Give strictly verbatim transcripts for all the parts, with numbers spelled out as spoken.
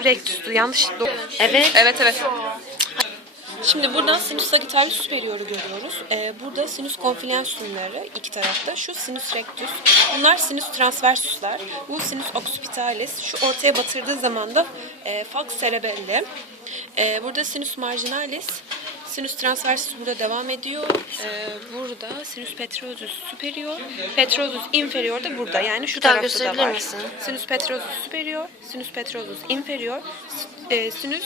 bu rectus'tu. Yanlış. Evet. Evet evet. Şimdi buradan sinüs sagittalis superior'u görüyoruz. Ee, burada sinüs confluensumları iki tarafta. Şu sinüs rectus. Bunlar sinüs transversuslar. Bu sinüs occipitalis. Şu ortaya batırdığı zaman da e, falx cerebelli. Ee, burada sinüs marginalis. Sinüs transversus burada devam ediyor. Ee, burada sinüs petrosus superior. Petrosus inferior da burada. Yani şu daha tarafta da gösterebilir var. misin? Sinüs petrosus superior, sinüs petrosus inferior, e, sinüs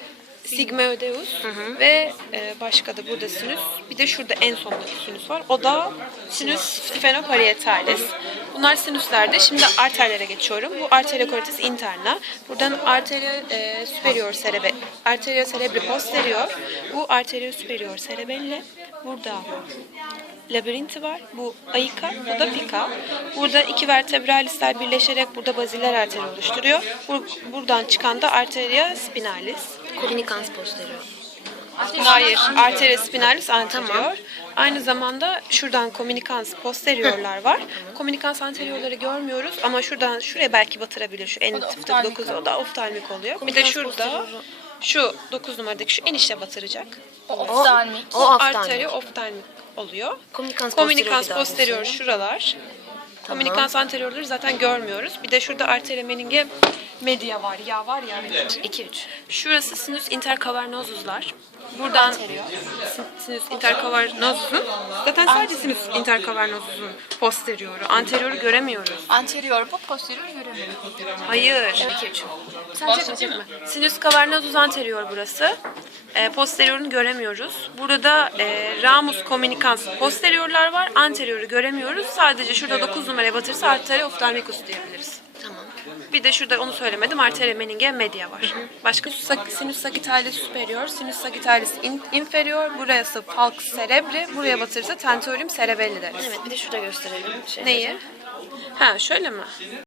sigmoideus ve e, başka da burada sinüs. Bir de şurada en sondaki sinüs var. O da sinüs sphenopariettalis. Bunlar sinüslerde. Şimdi arterlere geçiyorum. Bu arteria corotis interna. Buradan arteria e, superior cerebelli, arteria cerebri posterior. Bu arteria superior cerebelli. Burada labirinti var. Bu aika, bu da pika. Burada iki vertebralisler birleşerek burada baziller arteri oluşturuyor. Bur buradan çıkan da arteria spinalis. Communicans posterior. Hayır, arteria spinalis anterior. Tamam. Aynı zamanda şuradan communicans posteriorlar var. Communicans anteriorları görmüyoruz ama şuradan şuraya belki batırabilir. Şu en tıfta dokuz o da oftalmik oluyor. Bir de şurada şu dokuz numaradaki şu enişte batıracak. O Oftalmik. O oftalmik. Arteria oftalmik oluyor. Communicans Communicans posterior posterior şuralar. Communicans anteriorları zaten görmüyoruz. Bir de şurada arteria meninge media var. Yağ var ya. iki üç. Şurası sinüs intercavernosuzlar. Buradan sin- sinüs intercavernosus'un zaten sadece sinüs intercavernosus'un posterioru, anterioru göremiyoruz. Anterior, posterior göremiyorum. Hayır. iki üç. Sence değil mi? Sinüs cavernosus anterior burası. E, posteriorunu göremiyoruz. Burada da e, ramus communicans posteriorlar var. Anterioru göremiyoruz. Sadece şurada dokuz numaraya batırsa arteria ophthalmicus diyebiliriz. Tamam. Bir de şurada onu söylemedim. Arteria meninge media var. Başka sinüs sagittalis superior, sinüs sagittalis in- inferior. Burası falx cerebri. Buraya batırırsa tentorium cerebelli deriz. Evet, bir de şurada gösterelim. Şey Neyi? Ha şöyle mi?